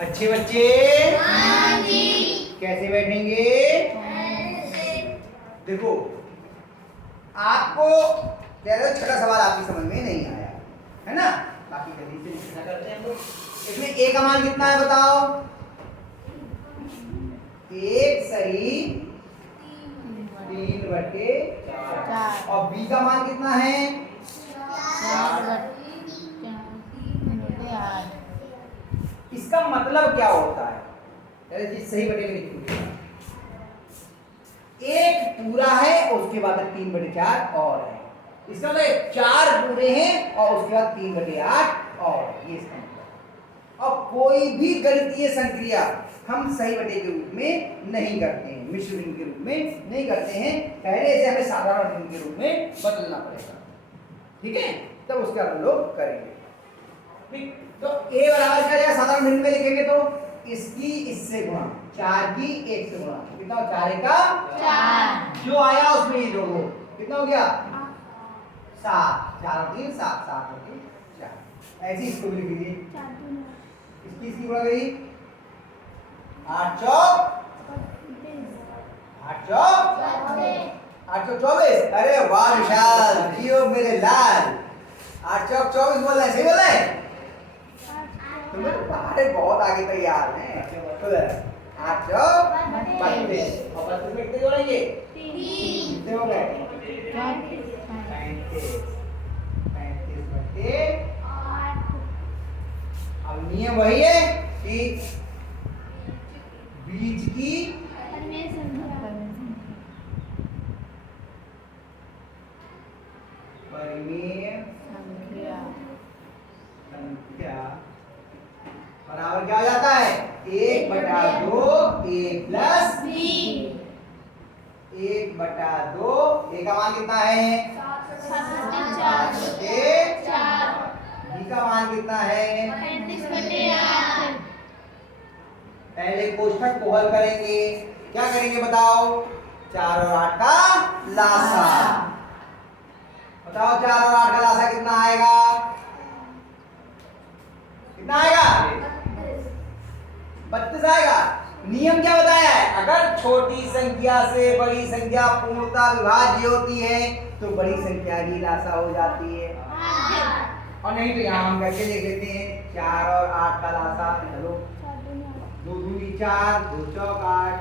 अच्छे बच्चे हाँ जी। कैसे बैठेंगे? देखो आपको छठा सवाल आपकी समझ में नहीं आया है ना, बाकी जल्दी से निश्चय करते हैं हम लोग। इसमें ए का मान कितना है बताओ? एक सही 3/4 और बी का मान कितना है? 4/8। इसका मतलब क्या होता है? पहले चीज सही बटे में लिखूंगा, एक पूरा है और उसके बाद 3/4 और है। इसका मतलब 4 पूरे हैं और उसके बाद 3/8 और ये इसका मतलब। अब कोई भी गणितीय संक्रिया हम सही बटे के रूप में नहीं करते हैं, मिश्र भिन्न के रूप में नहीं करते हैं, पहले से हमें साधारण भिन्न के रूप में बदलना पड़ेगा। ठीक है, तब उसके बाद हम लोग करेंगे। ठीक, तो a बराबर क्या जाएगा? साधारण भिन्न में लिखेंगे तो इसकी इससे गुणा, 4 की 1 से गुणा, कितना? 4 का 4 जो आया उसमें ही जोड़ो, कितना हो गया? 7। 4 और 3 7, 7 और 3 4। ऐसे ही इसको भी लिख लीजिए, इसकी इसकी गुणा करी 8 चौक 24। अरे वाह विशाल, जियो मेरे लाल। 8 चौक 24 बोल रहे, सही बोल रहे? तुम्हें तो पहाड़े बहुत आगे तैयार हैं। 8 चौक 32 और 32 में कितने जोड़ेंगे? 3। कितने हो गए? 35 बटे 8। अब नियम वही है कि बीज की परिमेय संख्या बराबर क्या हो जाता है? 1/2 a प्लस बी। 1/2 a का मान कितना है? 7/4। b का मान कितना है? 35/8। पहले कोष्ठक को हल करेंगे, क्या करेंगे बताओ? 4 और 8 का लासा। बताओ 4 और 8 का लासा कितना आएगा? कितना आएगा? 32 आएगा। नियम क्या बताया है? अगर छोटी संख्या से बड़ी संख्या पूर्णतः विभाज्य होती है तो बड़ी संख्या ही लासा हो जाती है। और नहीं तो यहाँ हम कैसे लिख लेते हैं? 4 और 8 का लासा, चलो 2 दूनी 4, 2 चौक 8,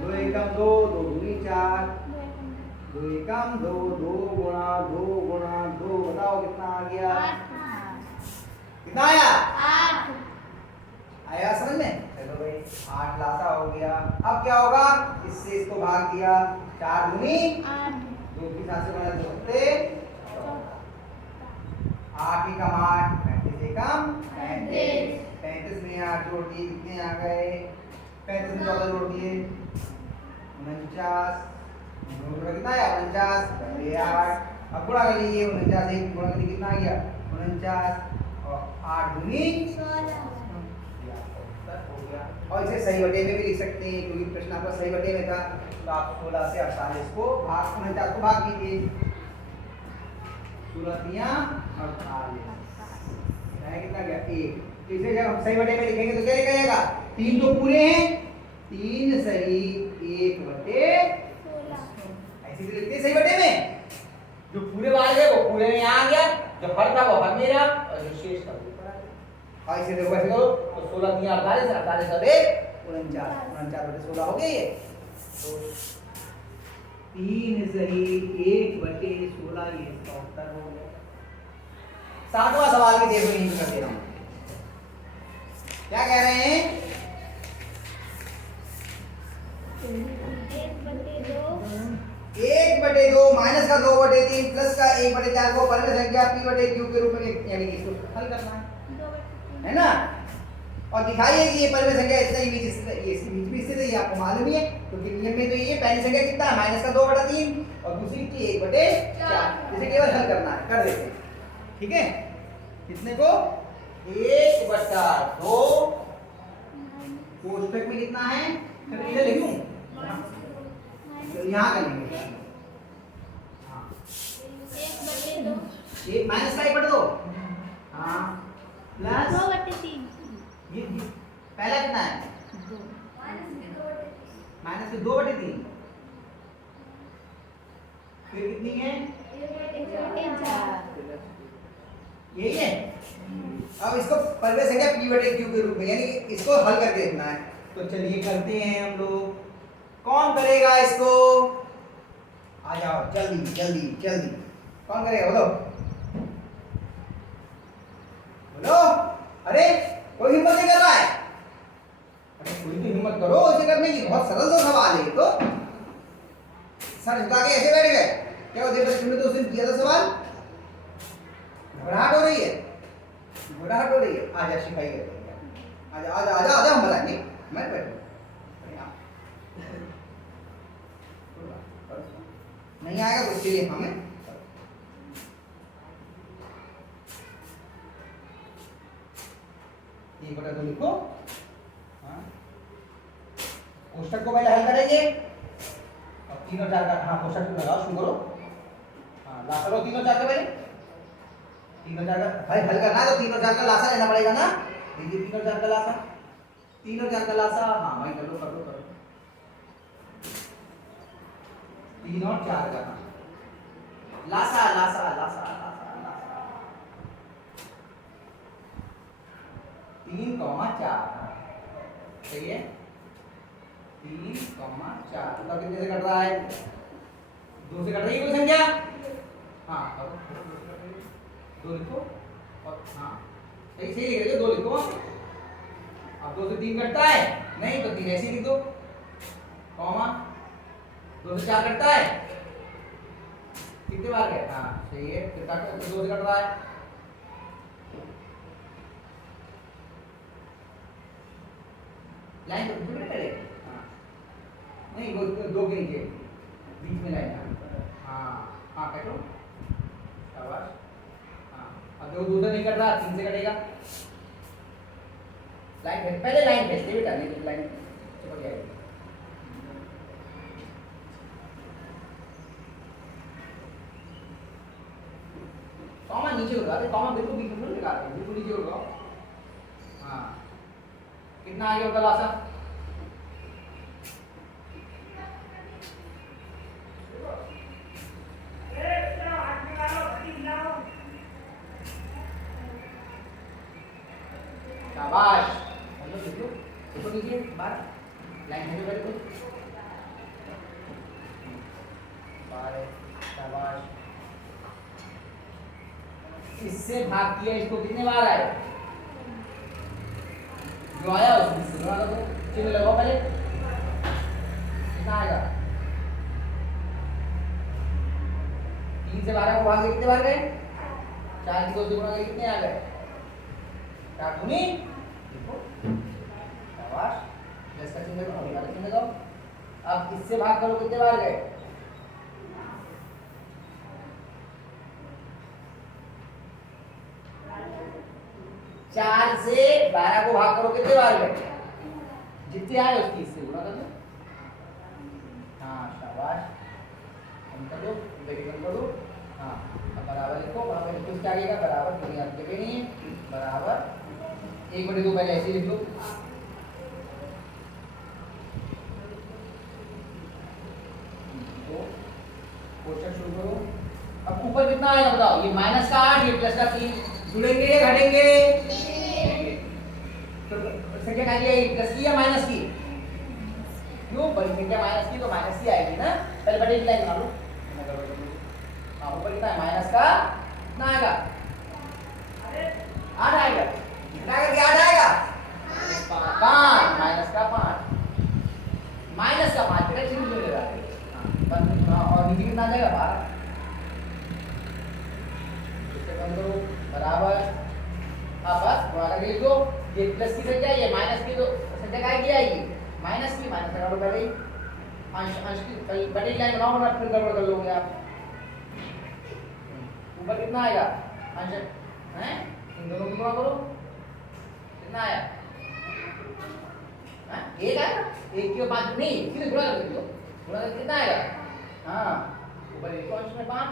2 एकम 2, 2 दूनी 4, 2 एकम 2, 2 गुणा 2 गुणा 2, बताओ कितना आ गया? कितना आया? 8 आया समझ में? चलो भाई 8 लासा हो गया। अब क्या होगा? इससे इसको भाग दिया, 4 दूनी 8, 2 की साथ से बना 2 से 8 ही कम 8, 35 एकम 35, 35 में 8 जोड़ दिए, कितने आ गए? 35 में 14 जोड़ दिए 49, कितना आया? 49 बटे 8। अब गुणा कर लीजिए, 49 एक गुणा करिए, कितना आ गया? 49 और 8 दूनी 16 हो गया। और इसे सही बटे में भी लिख सकते हैं क्योंकि प्रश्न आपका सही बटे में था, तो आप 16 से 48 को भाग 49 को भाग कीजिए, 16 3 48 कितना गया? 1। इसे जब हम सही बटे में लिखेंगे तो क्या लिखेगा? 3 तो पूरे हैं, 3 सही 1/16 ऐसे भी लिखते हैं सही बटे में। जो पूरे बाहर गए वो पूरे में यहाँ आ गया, जो हर था वो हर में रहा और जो शेष था वो ऊपर आ गया। और इसे देखो ऐसे करो तो 16 3 48, 48 और 1 49, 49/16 हो गया ये। तो 3 सही 1/16 ये इसका उत्तर हो गया। 7वां सवाल भी देखो, यहीं कर दे रहा हूं, क्या कह रहे हैं? 1/2 माइनस का 2/3 प्लस का 1/4 को परिमेय संख्या p/q के रूप में यानी कि इसको हल करना है ना। और दिखाइए कि ये परिमेय संख्या इतना ही बीच इसके बीच में स्थित है, ये आपको मालूम ही है क्योंकि नियम में तो ये पहली संख्या कितना है? माइनस का 2/3 और दूसरी की 1/4। इसे केवल हल करना है, कर देते हैं। ठीक है, कितने को? 1/2 कोष्ठक में कितना है? इधर लिख लूं, यहाँ करेंगे। एक माइनस का 1/2 हाँ प्लस 2/3 ये पहला कितना है? माइनस के 2/3। फिर कितनी है? यही है। अब इसको परिवेश संख्या p/q के रूप में, यानी इसको हल करके देखना है। तो चलिए करते हैं हम लोग। कौन करेगा इसको? आ जाओ जल्दी जल्दी जल्दी। कौन करेगा बोलो बोलो। अरे कोई हिम्मत नहीं कर रहा है? अरे कोई तो हिम्मत करो इसे करने की। बहुत सरल सा सवाल है तो। सर झुका के ऐसे बैठ गए क्या? वो देखो तुमने तो उस दिन किया था सवाल। घबराहट हो रही है? घबराहट हो रही है? आजा सिखाइए। आजा आजा आजा आजा, हम बताएंगे। मैं बैठो नहीं आएगा तो उसके लिए हमें ये बटा 2 लिखो। हाँ कोष्टक को पहले हल करेंगे और 3 और 4 का, हाँ कोष्टक लगाओ, शुरू करो। हाँ लासा लो 3 और 4 का पहले। 3 और 4 का भाई हल करना है तो 3 और 4 का लासा लेना पड़ेगा ना। देखिए 3 और 4 का लासा, 3 और 4 का लासा। हाँ भाई कर लो कर लो कर लो। 3 और 4 का लासा लासा लासा लासा लासा 3,4। सही है। 3,4 मतलब कितने से कट रहा है? 2 से कट रही है कोई संख्या? हाँ करो 2 लिखो और हाँ सही सही लिख रहे हो, 2 लिखो। अब 2 से 3 कटता है? नहीं तो 3 ऐसे ही लिख दो, कॉमा। 2 से 4 कटता है? कितने बार गए? हाँ सही है। फिर 2 से कट रहा है। लाइन तो कितने पहले? हाँ नहीं वो 2 के नीचे बीच में लाइन। हाँ हाँ कटो, शाबाश। हाँ अब देखो 2 से नहीं कट रहा, 3 से कटेगा। लाइन पहले लाइन भेजते बेटा, नहीं तो लाइन चिपक जाएगी। कॉमा नीचे उठा दे, कॉमा बिल्कुल बीच में लगा दे, बिल्कुल नीचे उठाओ। हाँ कितना आ गया होगा लासा? शाबाश। हेलो देखो देखो नीचे बाहर लाइन है पहले तो। बाहर शाबाश। इससे भाग किया, इसको कितने बार आए? जो आया उसमें से वाला को चिन्ह लगाओ पहले। कितना आएगा? 3 से 12 को भाग के कितने बार गए? 4 की 2 से गुणा करके कितने आ गए? 4 दूनी देखो शाबाश। प्लस का चिन्ह लगाओ, वाला चिन्ह लगाओ। अब इससे भाग करो कितने बार गए? 4 से 12 को भाग करो कितने बार गए? जितने आए उसकी इससे गुणा कर लो। हाँ शाबाश, कम कर लो, ब्रैकेट बंद कर दो। हाँ अब बराबर लिखो, वहां पे कुछ आएगा बराबर, दुनिया के भी नहीं है बराबर 1/2 पहले ऐसे लिख लो। तो क्वेश्चन शुरू करो। अब ऊपर कितना आएगा बताओ? ये माइनस का 8, ये प्लस का 3, जुड़ेंगे या घटेंगे? तो संख्या क्या आएगी? प्लस की या माइनस की? क्यों? बड़ी संख्या माइनस की तो माइनस की आएगी ना। पहले बड़ी लाइन बना लो। हाँ ऊपर कितना है? माइनस का कितना आएगा? 8 आएगा। कितना आएगा? 8 आएगा। 5 माइनस का 5, माइनस का 5 का चिन्ह ले लेगा। हाँ और नीचे कितना आ जाएगा? 12। करो बराबर। अब बस गुणा करके लिख दो। ये प्लस की संख्या, ये माइनस की, तो संख्या काय की आएगी? माइनस की। माइनस लगा लो पहले ही। अंश अंश की बड़ी लाइन बनाओ ना, फिर गड़बड़ कर लोगे आप। ऊपर कितना आएगा? अंश हैं, इन दोनों को गुणा करो, कितना आया? हैं 1 आएगा। 1 की 5 नहीं, सीधे गुणा कर दो। गुणा करके कितना आएगा? हाँ ऊपर 1 अंश में 5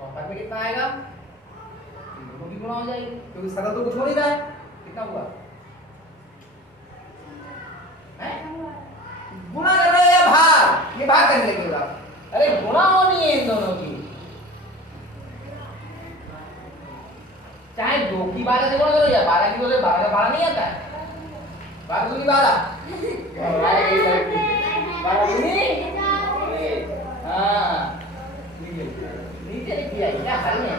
और बाद में कितना आएगा? दोनों की गुणा हो जाएगी, क्योंकि सरल तो कुछ हो नहीं रहा है। कितना हुआ? चाहे 2 की 12 से गुणा करो या 12 की 2 से 12 का 12 नहीं आता है। 12 दूनी 12 12 दूनी हाँ नीचे लिख दिया क्या हल नहीं है।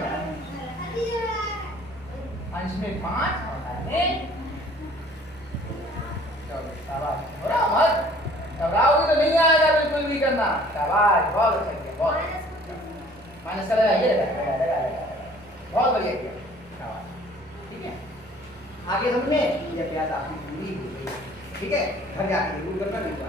अंश में 5 और हल में 24। शाबाश हो रहा मत घबराओगे तो नहीं आएगा बिल्कुल भी करना। शाबाश बहुत अच्छा किया बहुत माइनस का लगा ये लगा बहुत बढ़िया किया शाबाश। ठीक है आगे समझ में ये अभ्यास आपकी पूरी हो गई। ठीक है घर जाके जरूर करना।